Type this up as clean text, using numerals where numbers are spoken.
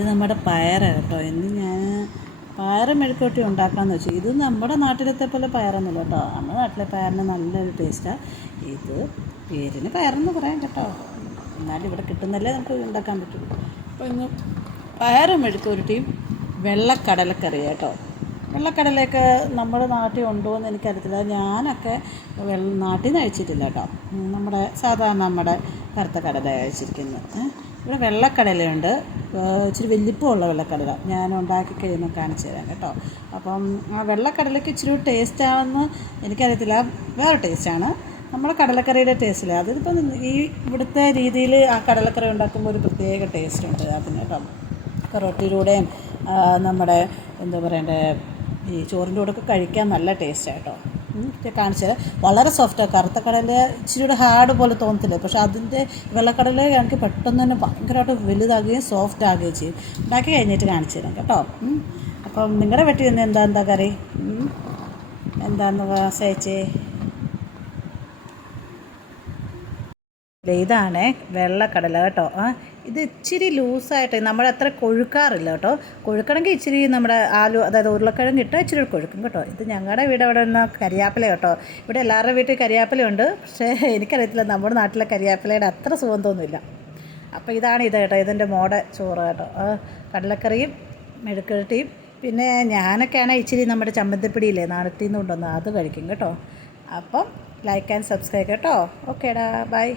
ഇത് നമ്മുടെ പയറ് കേട്ടോ. ഇന്ന് ഞാൻ പയറ് മെഴുക്കുവരട്ടി ഉണ്ടാക്കാമെന്ന് വെച്ചു. ഇത് നമ്മുടെ നാട്ടിലത്തെ പോലെ പയറൊന്നുമില്ല കേട്ടോ. നമ്മുടെ നാട്ടിലെ പയറിന് നല്ലൊരു ടേസ്റ്റാണ്. ഇത് പേരിന് പയറെന്ന് പറയാം കേട്ടോ. എന്നാലും ഇവിടെ കിട്ടുന്നല്ലേ നമുക്ക് ഉണ്ടാക്കാൻ പറ്റുള്ളൂ. അപ്പോൾ ഇന്ന് പയറ് മെഴുക്കുവരട്ടിയും വെള്ളക്കടലക്കറി കേട്ടോ. വെള്ളക്കടലയൊക്കെ നമ്മുടെ നാട്ടിൽ ഉണ്ടോ എന്ന് എനിക്കറിയത്തില്ല. ഞാനൊക്കെ നാട്ടിൽ നിന്ന് കഴിച്ചിട്ടില്ല കേട്ടോ. സാധാരണ നമ്മുടെ കറുത്ത കടല കഴിച്ചിരിക്കുന്നത്. ഇവിടെ വെള്ളക്കടലയുണ്ട്, ഇച്ചിരി വലിപ്പമുള്ള വെള്ളക്കടല. ഞാൻ ഉണ്ടാക്കി കഴിയുമ്പോൾ കാണിച്ചു തരാം കേട്ടോ. അപ്പം ആ വെള്ളക്കടലയ്ക്ക് ഇച്ചിരി ടേസ്റ്റാണെന്ന് എനിക്കറിയത്തില്ല, വേറെ ടേസ്റ്റാണ്. നമ്മുടെ കടലക്കറിയുടെ ടേസ്റ്റില്ല. അതിപ്പം ഈ ഇവിടുത്തെ രീതിയിൽ ആ കടലക്കറി ഉണ്ടാക്കുമ്പോൾ ഒരു പ്രത്യേക ടേസ്റ്റുണ്ട് അതിന് കേട്ടോ. റൊട്ടിയിലൂടെയും നമ്മുടെ എന്താ പറയണ്ടേ, ഈ ചോറിൻ്റെ കൂടെയൊക്കെ കഴിക്കാൻ നല്ല ടേസ്റ്റാണ് കേട്ടോ. കാണിച്ചത് വളരെ സോഫ്റ്റാണ്. കറുത്ത കടല ഇച്ചിരി ഹാർഡ് പോലെ തോന്നത്തില്ല, പക്ഷേ അതിൻ്റെ വെള്ളക്കടല എനിക്ക് പെട്ടെന്ന് തന്നെ ഭയങ്കരമായിട്ട് വലുതാകുകയും സോഫ്റ്റ് ആകുകയും ചെയ്യും. ഉണ്ടാക്കി കഴിഞ്ഞിട്ട് കാണിച്ചു തരാം കേട്ടോ. അപ്പം നിങ്ങളുടെ വീട്ടിൽ നിന്ന് എന്താ കറി എന്താന്ന് സഹിച്ചേ? ഇതാണ് വെള്ളക്കടല കേട്ടോ. ഇത് ഇച്ചിരി ലൂസായിട്ട് നമ്മളത്ര കൊഴുക്കാറില്ല കേട്ടോ. കൊഴുക്കണമെങ്കിൽ ഇച്ചിരി നമ്മുടെ അതായത് ഉരുളക്കിഴങ്ങ് ഇട്ടാൽ ഇച്ചിരി കൊഴുക്കും കേട്ടോ. ഇത് ഞങ്ങളുടെ വീട് അവിടെ നിന്ന് കരിയാപ്പില കേട്ടോ. ഇവിടെ എല്ലാവരുടെ വീട്ടിൽ കരിയാപ്പിലയുണ്ട്, പക്ഷേ എനിക്കറിയത്തില്ല നമ്മുടെ നാട്ടിലെ കരിയാപ്പിലയുടെ അത്ര സുഖം തോന്നുന്നില്ല. അപ്പോൾ ഇതാണ് ഇത് കേട്ടോ, ഇതിൻ്റെ ചോറ് കേട്ടോ. കടലക്കറിയും മെഴുക്കുവരട്ടിയും പിന്നെ ഞാനൊക്കെയാണ് ഇച്ചിരി നമ്മുടെ ചമ്മന്തിപ്പൊടിയില്ലേ നാട്ടിൽ നിന്ന് കൊണ്ടുവന്ന് അത് കഴിക്കും കേട്ടോ. അപ്പം ലൈക്ക് ആൻഡ് സബ്സ്ക്രൈബ് കേട്ടോ. ഓക്കേടാ, ബൈ.